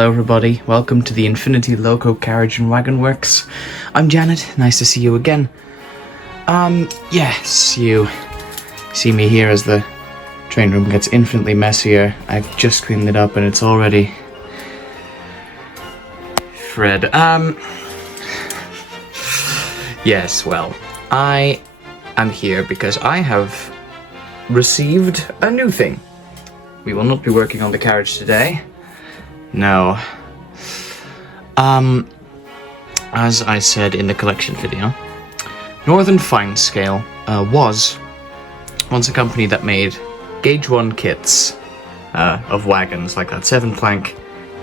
Hello everybody, welcome to the Infinity Loco Carriage and Wagon Works. I'm Janet, nice to see you again. Yes, you see me here as the train room gets infinitely messier. I've just cleaned it up and it's already... Fred, yes, well, I am here because I have received a new thing. We will not be working on the carriage today. No. As I said in the collection video, Northern Finescale was once a company that made Gauge 1 kits of wagons like that 7-plank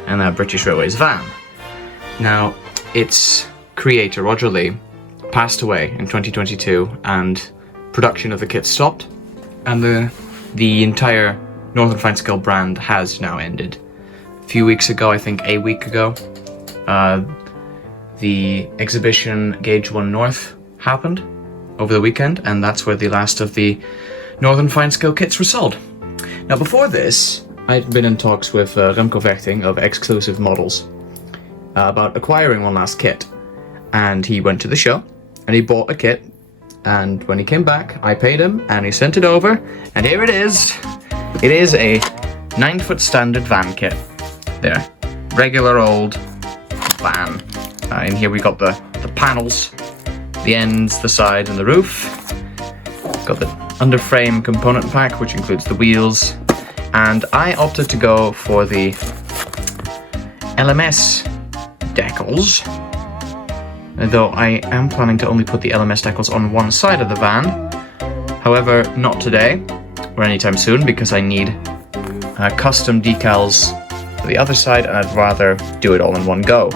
and that British Railways van. Now, its creator, Roger Lee, passed away in 2022 and production of the kit stopped, and the entire Northern Finescale brand has now ended. A few weeks ago, I think a week ago, the exhibition Gauge 1 North happened over the weekend, and that's where the last of the Northern Finescale kits were sold. Now before this, I'd been in talks with Remco Vechting of Exclusive Models about acquiring one last kit, and he went to the show and he bought a kit, and when he came back I paid him and he sent it over, and here it is. It is a 9-foot standard van kit. There, regular old van. In here we got the panels, the ends, the sides and the roof. Got the underframe component pack, which includes the wheels, and I opted to go for the LMS decals, though I am planning to only put the LMS decals on one side of the van. However, not today or anytime soon, because I need custom decals for the other side, and I'd rather do it all in one go.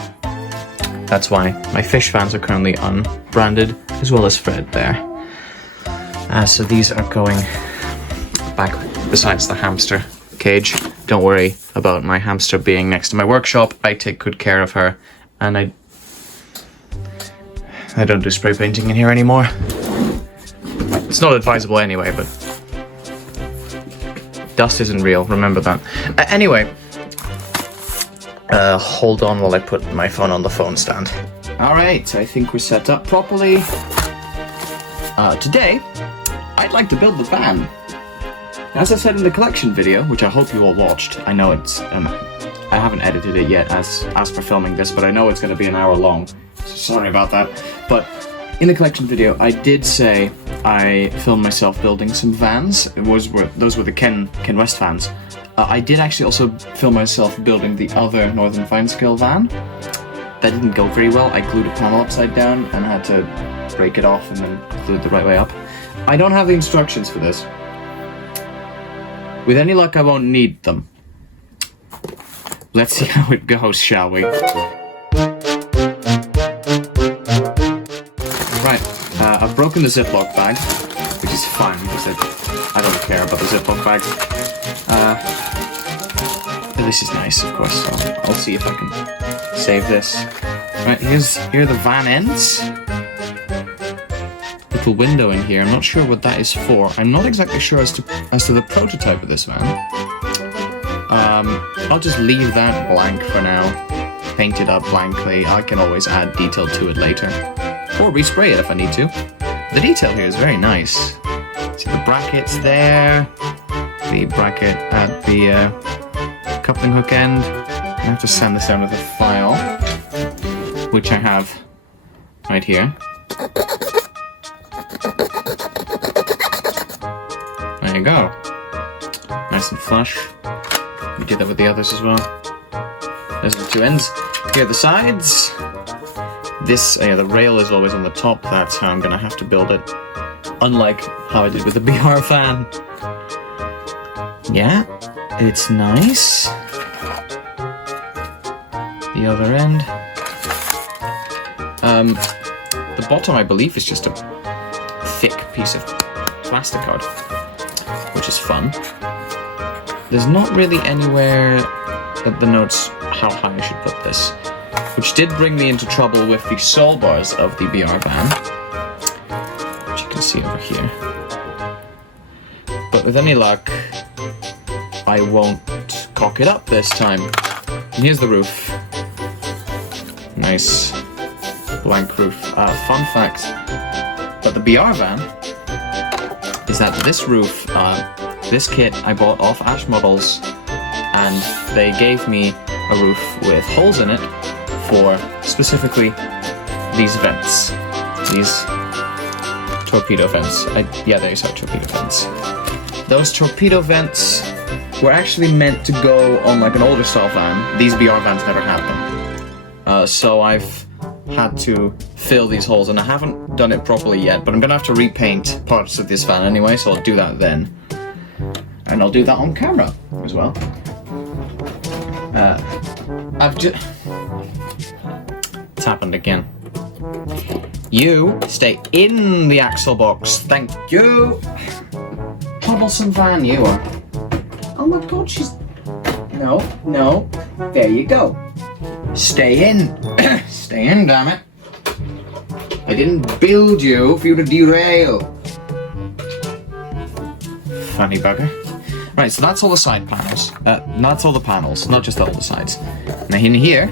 That's why my fish vans are currently unbranded, as well as Fred there. So these are going back besides the hamster cage. Don't worry about my hamster being next to my workshop. I take good care of her, and I don't do spray painting in here anymore. It's not advisable anyway, but dust isn't real, remember that. Anyway, hold on while I put my phone on the phone stand. Alright, I think we're set up properly. Today, I'd like to build the van. As I said in the collection video, which I hope you all watched, I know it's, I haven't edited it yet as per filming this, but I know it's going to be an hour long, so sorry about that. But in the collection video, I did say I filmed myself building some vans. Those were the Ken West vans. I did actually also film myself building the other Northern Finescale van. That didn't go very well. I glued a panel upside down and had to break it off and then glue it the right way up. I don't have the instructions for this. With any luck, I won't need them. Let's see how it goes, shall we? Right, I've broken the Ziploc bag, which is fine because I don't care about the Ziploc bags. This is nice, of course, so I'll see if I can save this. Right, here are the van ends. Little window in here. I'm not sure what that is for. I'm not exactly sure as to the prototype of this van. I'll just leave that blank for now. Paint it up blankly. I can always add detail to it later, or respray it if I need to. The detail here is very nice. See the brackets there, the bracket at the coupling hook end. I have to sand this down with a file, which I have right here. There you go. Nice and flush. We did that with the others as well. Those are the two ends. Here are the sides. This, the rail is always on the top. That's how I'm gonna have to build it. Unlike how I did with the BR fan. Yeah, it's nice. The other end. The bottom, I believe, is just a thick piece of plastic card, which is fun. There's not really anywhere that the notes how high I should put this, which did bring me into trouble with the sole bars of the BR van, which you can see over here. But with any luck, I won't cock it up this time. And here's the roof. Nice blank roof. Fun fact about the BR van is that this roof, this kit I bought off Ash Models, and they gave me a roof with holes in it for specifically these vents. These torpedo vents. Yeah, these are torpedo vents. Those torpedo vents were actually meant to go on like an older style van. These BR vans never had them. So I've had to fill these holes, and I haven't done it properly yet, but I'm gonna have to repaint parts of this van anyway, so I'll do that then. And I'll do that on camera as well. It's happened again. You stay in the axle box, thank you! Troublesome van you are. Oh my god, she's... No, there you go. Stay in. Stay in, damn it. I didn't build you for you to derail. Funny bugger. Right, so that's all the side panels. That's all the panels, not just all the sides. Now in here,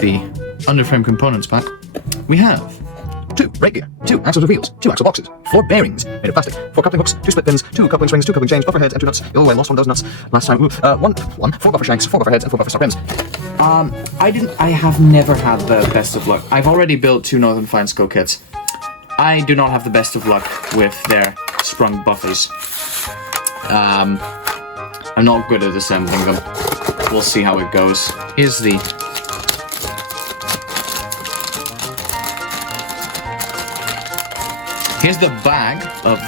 the underframe components pack, we have 2 brake gear, 2 axles with wheels, 2 axle boxes, 4 bearings made of plastic, 4 coupling hooks, 2 split pins, 2 coupling springs, 2 coupling chains, buffer heads, and 2 nuts. Oh, I lost one of those nuts last time. 4 buffer shanks, 4 buffer heads, and 4 buffer stop rims. I have never had the best of luck. I've already built 2 Northern Finescale kits. I do not have the best of luck with their sprung buffers. I'm not good at assembling them. We'll see how it goes. Here's the... Here's the bag of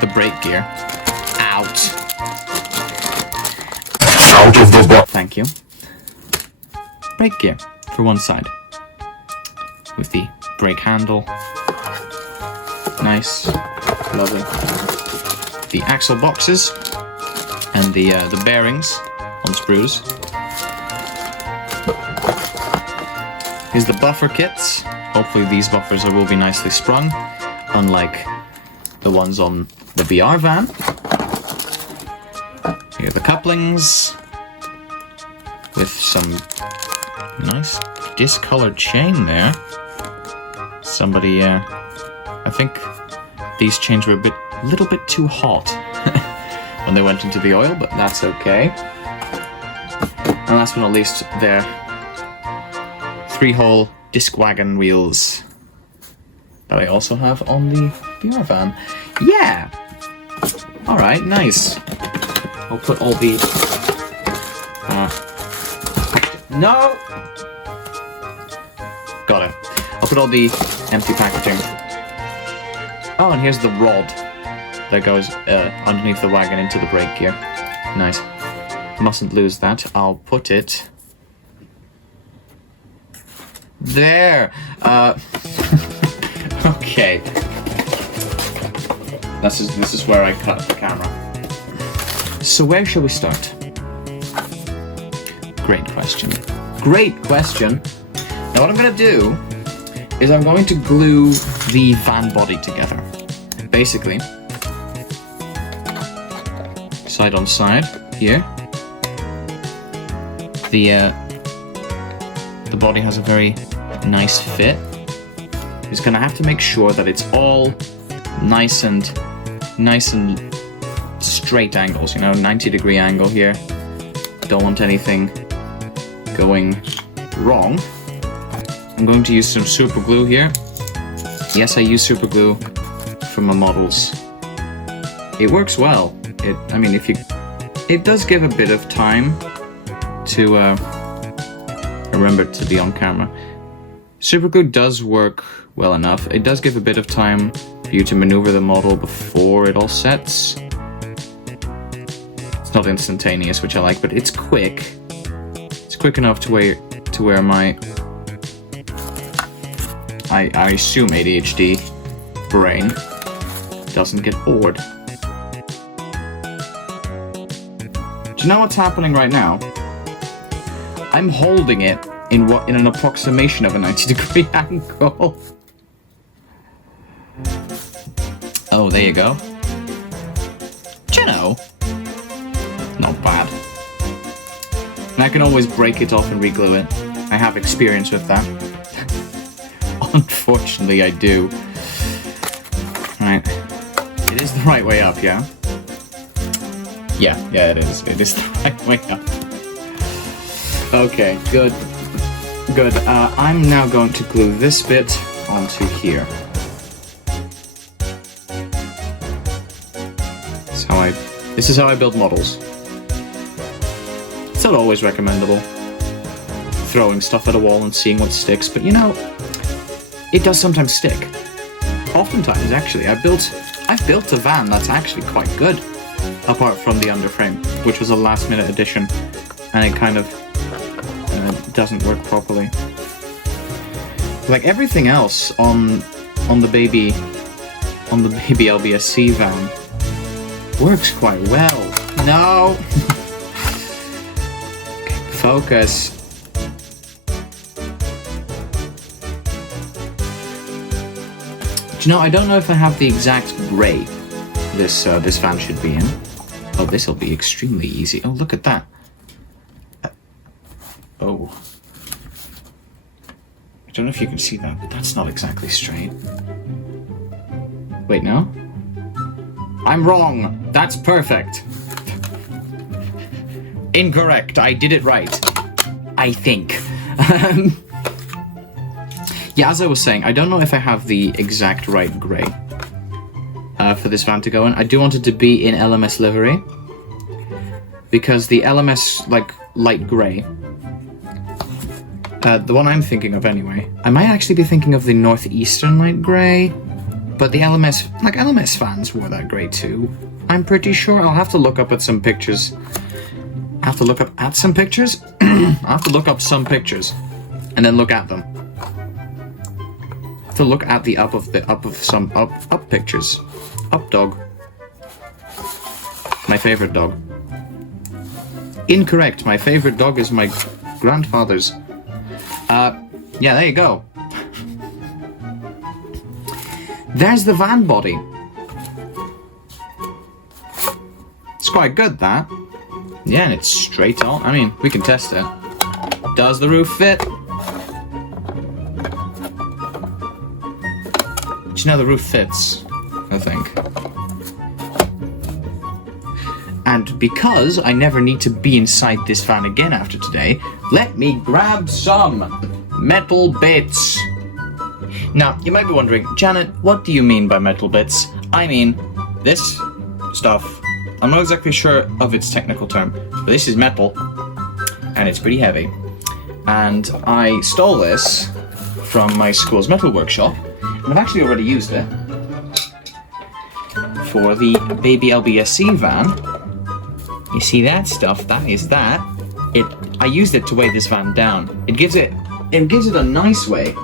the brake gear. Out. Out of the box. Thank you. Brake gear for one side. With the brake handle. Nice. Lovely. The axle boxes. And the bearings on screws. Here's the buffer kits. Hopefully these buffers will be nicely sprung, unlike the ones on the BR van. Here are the couplings, with some nice discolored chain there. Somebody, I think these chains were a little bit too hot when they went into the oil, but that's okay. And last but not least, their 3-hole disc wagon wheels that I also have on the BR van. Yeah! Alright, nice. I'll put all the... No! Got it. I'll put all the empty packaging. Oh, and here's the rod that goes underneath the wagon into the brake gear. Nice. Mustn't lose that. I'll put it... there! Okay. This is where I cut the camera. So where shall we start? Great question. Great question! Now what I'm gonna do is I'm going to glue the van body together. Basically, side on side, here. The body has a very nice fit. Just gonna have to make sure that it's all nice and straight angles, you know, 90-degree angle here. Don't want anything going wrong. I'm going to use some super glue here. Yes, I use super glue for my models. It works well. I mean, it does give a bit of time to remember to be on camera. Super glue does work well enough. It does give a bit of time for you to maneuver the model before it all sets. It's not instantaneous, which I like, but it's quick. It's quick enough to where my I assume ADHD brain doesn't get bored. Do you know what's happening right now? I'm holding it in an approximation of a 90-degree angle. Oh, there you go. Do you know? Not bad. And I can always break it off and reglue it. I have experience with that. Unfortunately, I do. Right. It is the right way up, yeah? Yeah, it is. It is the right way up. Okay, good. Good. I'm now going to glue this bit onto here. This is how I build models. It's not always recommendable, throwing stuff at a wall and seeing what sticks, but you know, it does sometimes stick. Oftentimes, actually, I've built a van that's actually quite good, apart from the underframe, which was a last-minute addition, and it kind of doesn't work properly. Like everything else on the baby LBSC van works quite well. No. Okay, focus. Do you know, I don't know if I have the exact grey this van should be in. Oh, this will be extremely easy. Oh, look at that. Oh. I don't know if you can see that, but that's not exactly straight. Wait, no? I'm wrong. That's perfect. Incorrect. I did it right. I think. Yeah, as I was saying, I don't know if I have the exact right grey for this van to go in. I do want it to be in LMS livery, because the LMS, like, light grey, the one I'm thinking of anyway, I might actually be thinking of the Northeastern light grey, but the LMS fans wore that grey too. I'm pretty sure. I'll have to look up at some pictures. I'll have to look up at some pictures? I'll have to look up some pictures, and then look at them. To look at the up of some pictures. Up dog. My favorite dog. Incorrect. My favorite dog is my grandfather's. Yeah, there you go. There's the van body. It's quite good, that. Yeah, and it's straight on. I mean, we can test it. Does the roof fit? You know, the roof fits, I think. And because I never need to be inside this van again after today, let me grab some metal bits. Now, you might be wondering, Janet, what do you mean by metal bits? I mean, this stuff. I'm not exactly sure of its technical term, but this is metal, and it's pretty heavy. And I stole this from my school's metal workshop, and I've actually already used it for the baby LBSC van. You see that stuff? That is that. I used it to weigh this van down. It gives it a nice weight,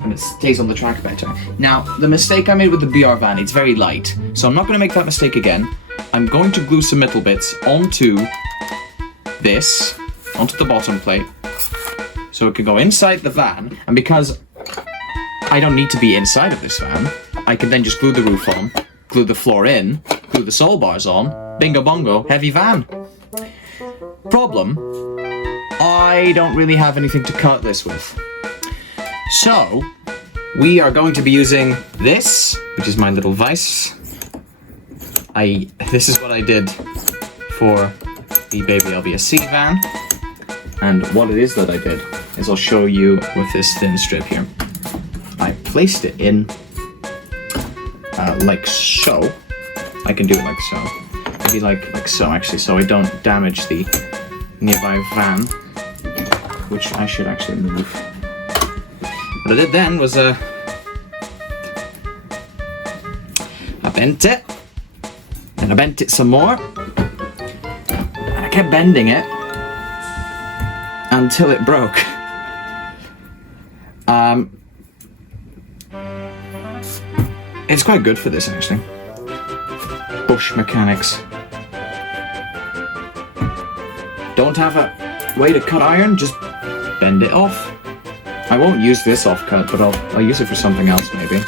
and it stays on the track better. Now, the mistake I made with the BR van, it's very light, so I'm not going to make that mistake again. I'm going to glue some metal bits onto the bottom plate, so it can go inside the van, and because I don't need to be inside of this van, I can then just glue the roof on, glue the floor in, glue the sole bars on, bingo bongo, heavy van. Problem, I don't really have anything to cut this with. So, we are going to be using this, which is my little vise. This is what I did for the baby LBSC van. And what it is that I did is I'll show you with this thin strip here. I placed it in like so. I can do it like so. Maybe like so actually, so I don't damage the nearby van, which I should actually move. What I did then was I bent it, and I bent it some more, and I kept bending it until it broke. It's quite good for this, actually. Bush mechanics. Don't have a way to cut iron, just bend it off. I won't use this offcut, but I'll use it for something else, maybe.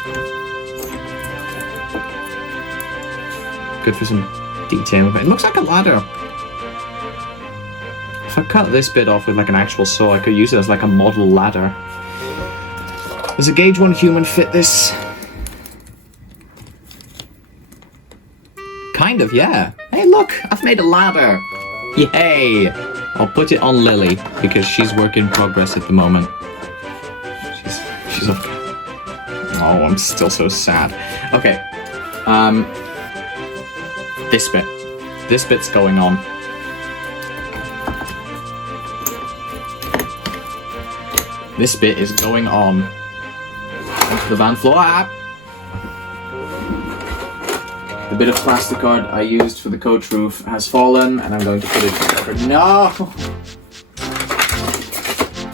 Good for some detail. It looks like a ladder. If I cut this bit off with like an actual saw, I could use it as like a model ladder. Does a gauge 1 human fit this? Kind of, yeah. Hey look, I've made a ladder. Yay! I'll put it on Lily, because she's work in progress at the moment. She's okay. Oh, I'm still so sad. Okay. This bit. This bit's going on. This bit is going on. Onto the van floor. Ah! The bit of plasticard I used for the coach roof has fallen, and I'm going to put it together. No!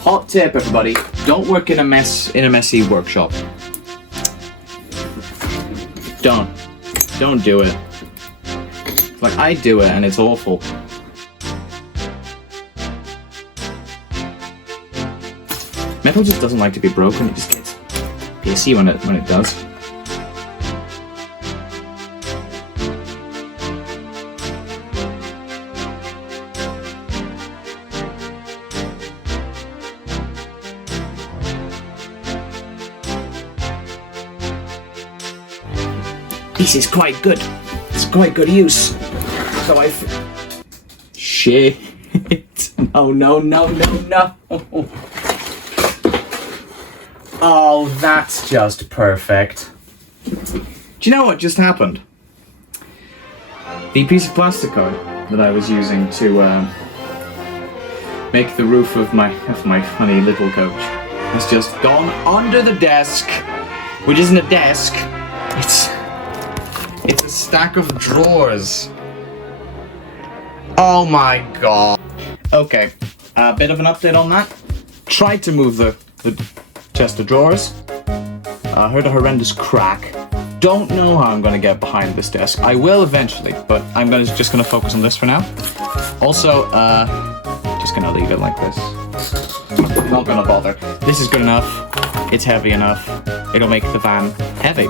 Hot tip, everybody. Don't work in a messy workshop. Don't do it. Like, I do it and it's awful. Metal just doesn't like to be broken, it just gets pissy when it does. This is quite good. It's quite good use. So shit. No. Oh, that's just perfect. Do you know what just happened? The piece of plasticard that I was using to make the roof of my funny little coach has just gone under the desk, which isn't a desk. It's a stack of drawers. Oh my god. Okay, a bit of an update on that. Tried to move the chest of drawers. Heard a horrendous crack. Don't know how I'm going to get behind this desk. I will eventually, but I'm just going to focus on this for now. Also, just going to leave it like this. I'm not going to bother. This is good enough. It's heavy enough. It'll make the van heavy.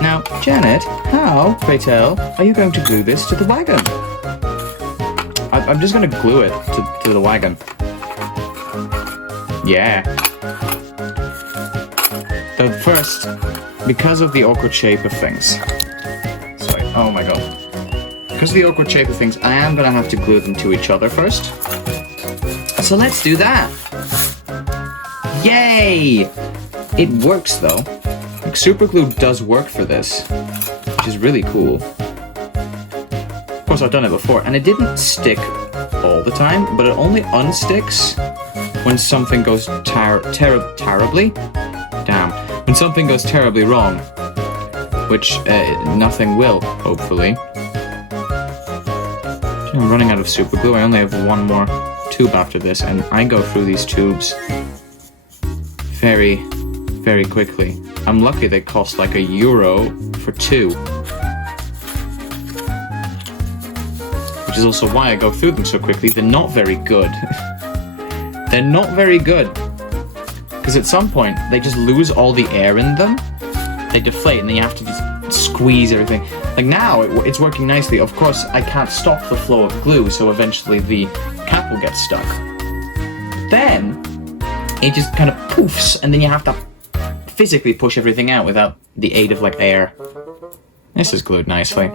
Now, Janet, how, pray tell, are you going to glue this to the wagon? I'm just going to glue it to the wagon. Yeah. But first, because of the awkward shape of things... Sorry, oh my god. Because of the awkward shape of things, I am going to have to glue them to each other first. So let's do that. Yay! It works though. Like, super glue does work for this, which is really cool. Of course, I've done it before, and it didn't stick all the time, but it only unsticks when something goes terribly. Damn. When something goes terribly wrong, which nothing will, hopefully. I'm running out of super glue. I only have one more tube after this, and I go through these tubes very, very quickly. I'm lucky they cost like €1 for 2. Which is also why I go through them so quickly. They're not very good. They're not very good. Because at some point, they just lose all the air in them. They deflate, and then you have to just squeeze everything. Like now, it's working nicely. Of course, I can't stop the flow of glue, so eventually the cap will get stuck. Then, it just kind of poofs, and then you have to physically push everything out without the aid of, like, air. This is glued nicely.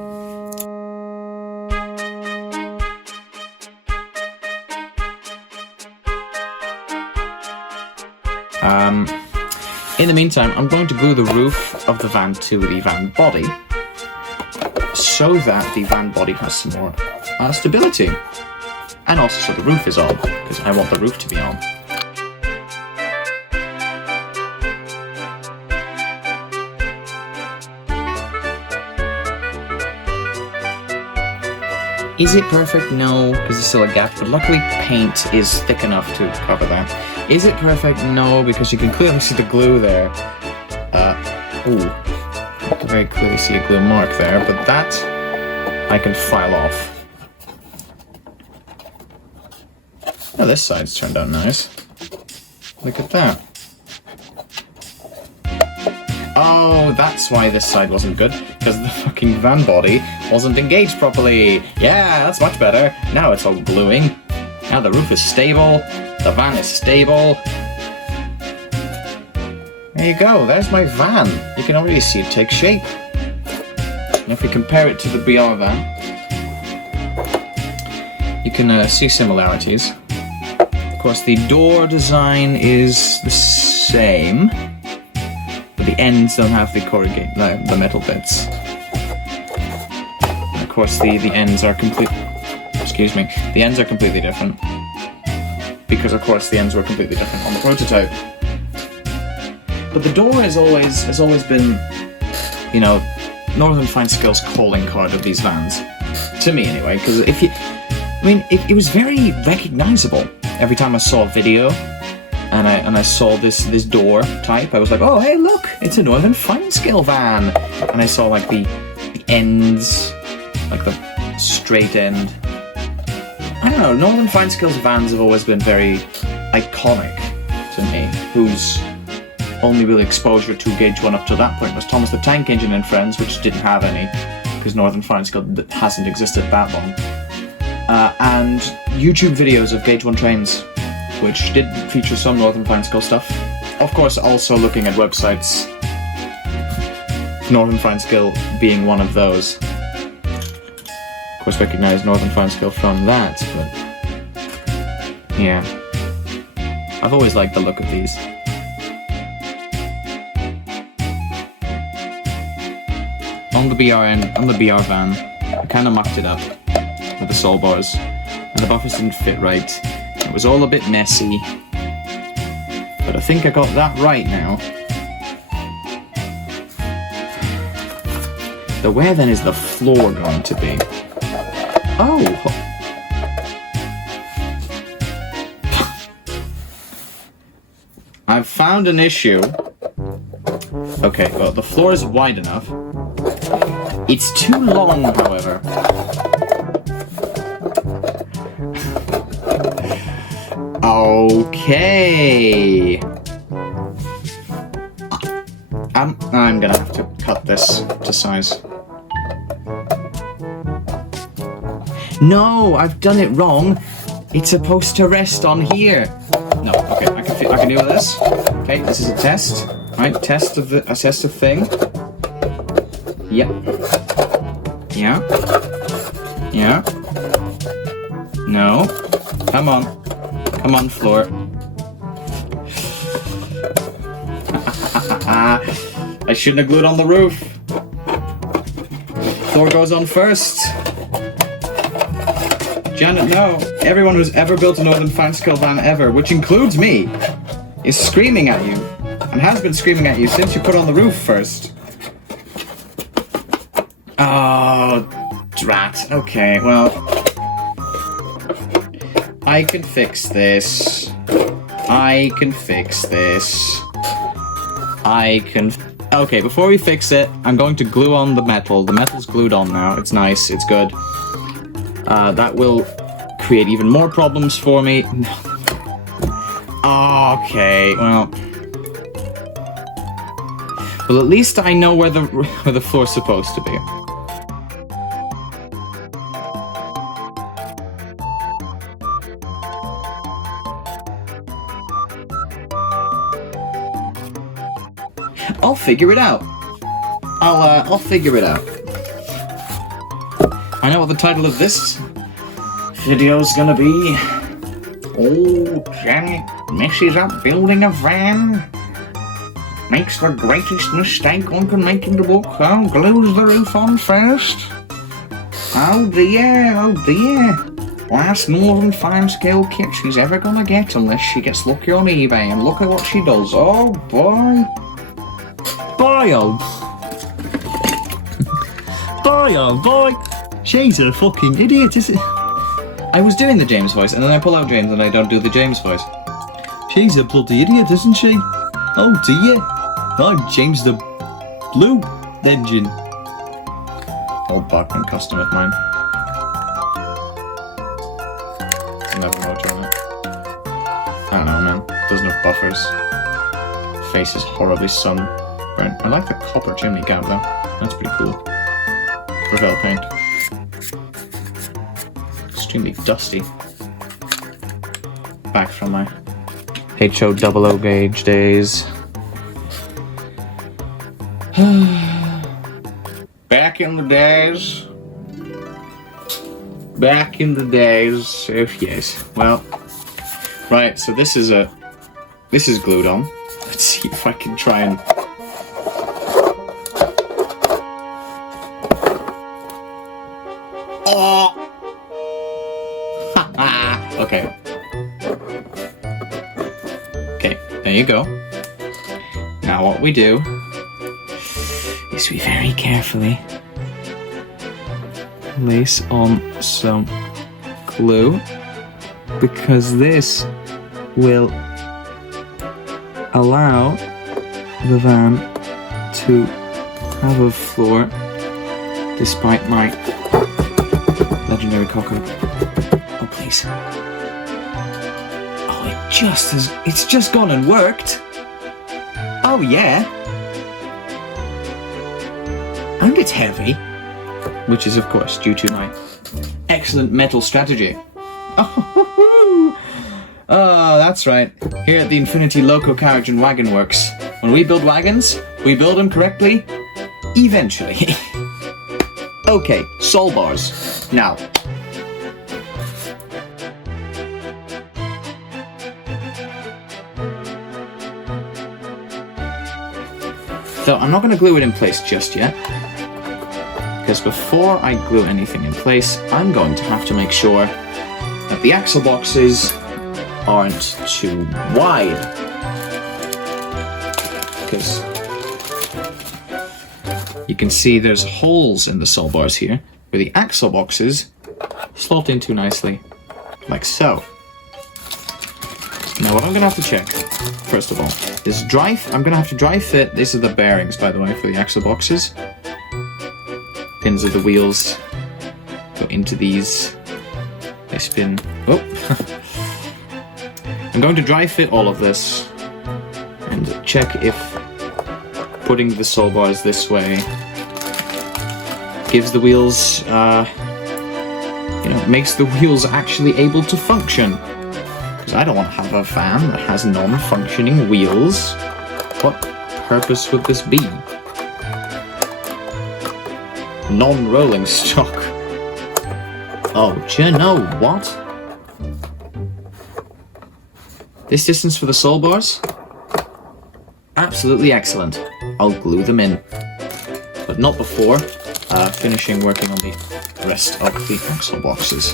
In the meantime, I'm going to glue the roof of the van to the van body so that the van body has some more stability. And also so the roof is on, because I want the roof to be on. Is it perfect? No, because there's still a gap, but luckily paint is thick enough to cover that. Is it perfect? No, because you can clearly see the glue there. Ooh. You can very clearly see a glue mark there, but that I can file off. Oh, this side's turned out nice. Look at that. Oh, that's why this side wasn't good, because the fucking van body wasn't engaged properly. Yeah, that's much better. Now it's all gluing. Now the roof is stable, the van is stable. There you go, there's my van. You can already see it take shape. And if we compare it to the BR van, you can see similarities. Of course, the door design is the same, but the ends don't have the the metal bits. And of course, the ends are the ends are completely different. Because of course the ends were completely different on the prototype. But the door has always been, you know, Northern Finescale's calling card of these vans. To me anyway, because it was very recognizable. Every time I saw a video and I saw this door type, I was like, oh hey look, it's a Northern Finescale van. And I saw like the ends, like the straight end. I don't know, Northern Finescale's vans have always been very iconic to me, whose only real exposure to Gauge 1 up to that point was Thomas the Tank Engine and Friends, which didn't have any, because Northern Finescale hasn't existed that long. And YouTube videos of Gauge 1 trains, which did feature some Northern Finescale stuff. Of course, also looking at websites, Northern Finescale being one of those. Of course, recognize Northern Finescale from that, but yeah, I've always liked the look of these. On the BR van, I kind of mucked it up with the sole bars, and the buffers didn't fit right. It was all a bit messy, but I think I got that right now. So where then is the floor going to be? Oh! I've found an issue. Okay, well, the floor is wide enough. It's too long, however. Okay. I'm gonna have to cut this to size. No, I've done it wrong. It's supposed to rest on here. No, okay, I can deal with this. Okay, this is a test. Right, test of thing. Yep. Yeah. Yeah. No. Come on. Come on, floor. I shouldn't have glued on the roof. Floor goes on first. Janet, no. Everyone who's ever built a Northern Finescale van ever, which includes me, is screaming at you. And has been screaming at you since you put on the roof first. Oh, drat. Okay, well, I can fix this. Okay, before we fix it, I'm going to glue on the metal. The metal's glued on now. It's nice. It's good. That will create even more problems for me. Okay, well, at least I know where the floor's supposed to be. I'll figure it out. I'll figure it out. I know what the title of this video's gonna be. Oh, Janet messes up building a van. Makes the greatest mistake one can make in the book. Oh, glues the roof on first. Oh dear, oh dear. Last Northern Finescale kit she's ever gonna get unless she gets lucky on eBay, and look at what she does. Oh boy. Boy oh boy oh boy. She's a fucking idiot, is it? I was doing the James voice, and then I pull out James and I don't do the James voice. She's a bloody idiot, isn't she? Oh dear. I'm James the Blue Engine. Old Bachman custom of mine. Never mojo on it. I don't know, man. Doesn't have buffers. Face is horribly sunburnt. I like the copper chimney gap though. That's pretty cool. Gravel paint. Extremely dusty. back from my HO00 gauge days. Back in the days. Back in the days. If yes. Well, right. So this is glued on. Let's see if I can try and. Oh. Okay. Okay. There you go. Now what we do is we very carefully lace on some glue, because this will allow the van to have a floor despite my legendary cocker. Oh please. Oh, it's just gone and worked. Oh yeah. And it's heavy, which is of course due to my excellent metal strategy. Oh, that's right. Here at the Infinity Loco Carriage and Wagon Works, when we build wagons, we build them correctly, eventually. Okay, sol bars. Now. So I'm not going to glue it in place just yet, because before I glue anything in place, I'm going to have to make sure that the axle boxes aren't too wide, because you can see there's holes in the sol bars here where the axle boxes slot into nicely, like so. Now what I'm gonna have to check, first of all, is I'm gonna have to dry fit. These are the bearings, by the way, for the axle boxes. Pins of the wheels go into these. They spin. Oh. I'm going to dry fit all of this and check if putting the sol bars this way gives the wheels, makes the wheels actually able to function. Because I don't want to have a van that has non-functioning wheels. What purpose would this be? Non-rolling stock. Oh, do you know what? This distance for the sol bars? Absolutely excellent. I'll glue them in. But not before finishing working on the rest of the axle boxes.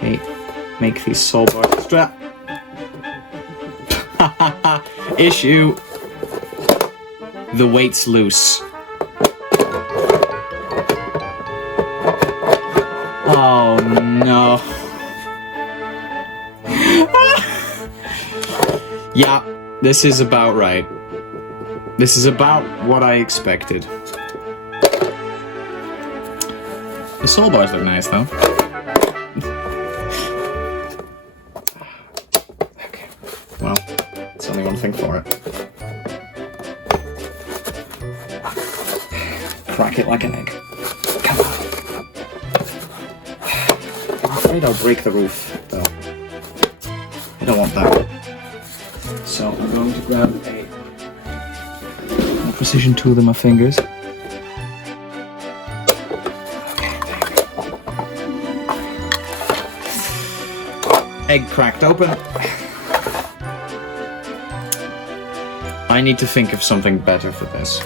Okay, make these sol bars strap. Issue. The weight's loose. Oh no. Yeah, this is about right. This is about what I expected. The sol bars look nice though. Okay, well, it's only one thing for it. Crack it like an egg. Come on. I'm afraid I'll break the roof, though. I don't want that. So I'm going to grab a precision tool with my fingers. Egg cracked open. I need to think of something better for this.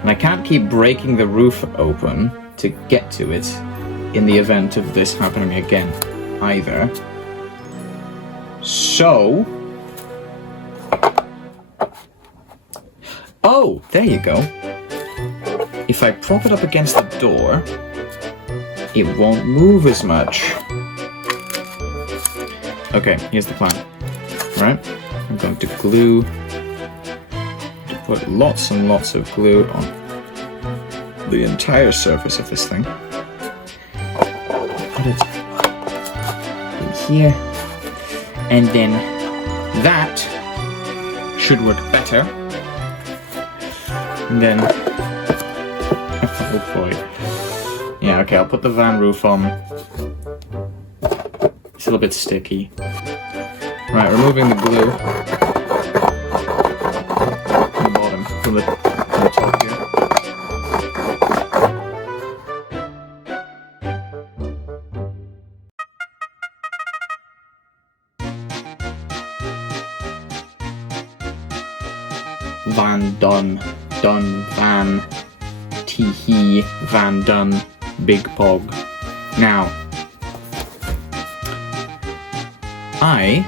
And I can't keep breaking the roof open to get to it in the event of this happening again either. So... oh, there you go. If I prop it up against the door, it won't move as much. Okay, here's the plan. Right? I'm going to put lots and lots of glue on the entire surface of this thing. Put it in here. And then that should work better. And then, oh boy. Yeah, okay, I'll put the van roof on. It's a little bit sticky. Right, removing the glue from the bottom, from the top here. Van done, van, tee-hee, van done, big pog. Now, I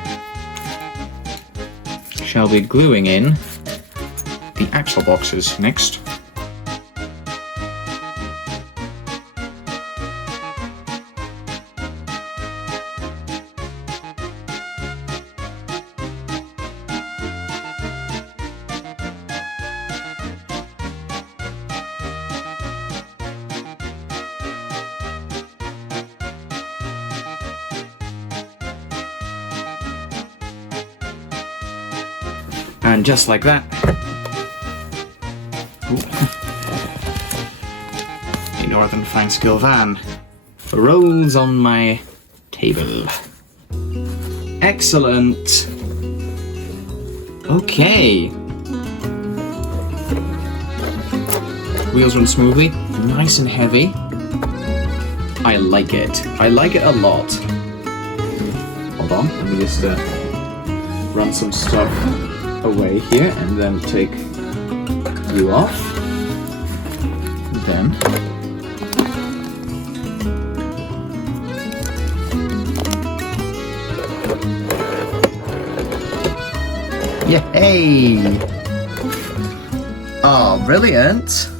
shall be gluing in the axle boxes next. And just like that, the Northern Finescale van rolls on my table. Excellent. Okay. Wheels run smoothly, nice and heavy. I like it. I like it a lot. Hold on, let me just run some stuff away here and then take you off. Then yay! Oh, brilliant!